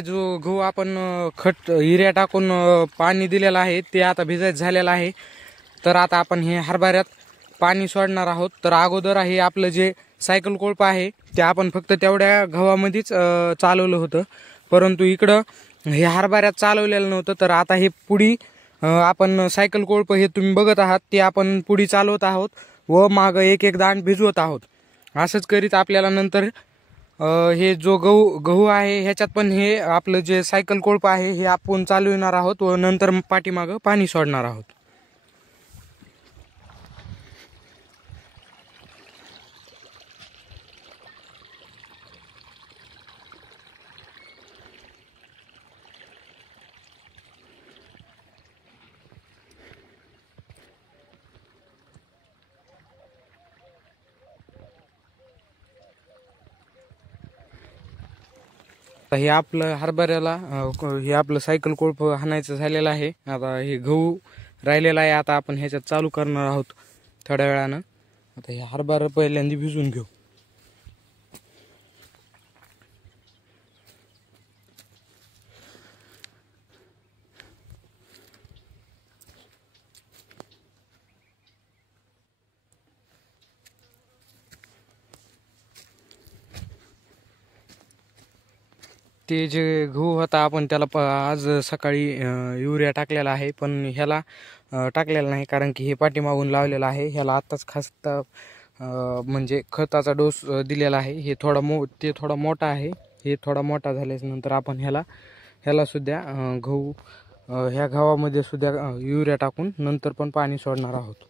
जो गहू आपण खत युरिया टाकून पाणी दिलेलं आहे ते आता भिजत झालेलं आहे। तर आता आपण हे हरभऱ्यात पाणी सोडणार आहोत। तर अगोदर आहे आपलं जे सायकल कोळप आहे ते आपण फक्त तेवढ्या गव्हामध्येच चालवलं होतं, परंतु इकडं हे हरभऱ्यात चालवलेलं नव्हतं। तर आता हे पुढी आपण सायकल कोळप हे तुम्ही बघत आहात ते आपण पुढी चालवत आहोत व माग एक एक दाण भिजवत आहोत। असंच करीत आपल्याला नंतर हे जो गहू आहे ह्याच्यात पण हे आपलं जे सायकल कोळप आहे हे आपण चालविणार आहोत व नंतर पाठीमागं पाणी सोडणार आहोत। हे आपलं हरभऱ्याला हे आपलं सायकल कोळप हाणायचं झालेलं आहे। आता हे गहू राहिलेला आहे, आता आपण ह्याच्यात चालू करणार आहोत थोड्या वेळानं। आता हे हरभरा पहिल्यांदा भिजून घेऊ। ते जे गहू होता आपण त्याला आज सकाळी युरिया टाकलेला आहे, पण ह्याला टाकलेला नाही कारण की हे पाठीमागून लावलेलं आहे। ह्याला आत्ताच खास म्हणजे खताचा डोस दिलेला आहे। हे ते थोडा मोठा आहे। हे थोडा मोठा झाल्याच्या नंतर आपण ह्याला सुद्धा ह्या गव्हामध्ये सुद्धा युरिया टाकून नंतर पण पाणी सोडणार आहोत।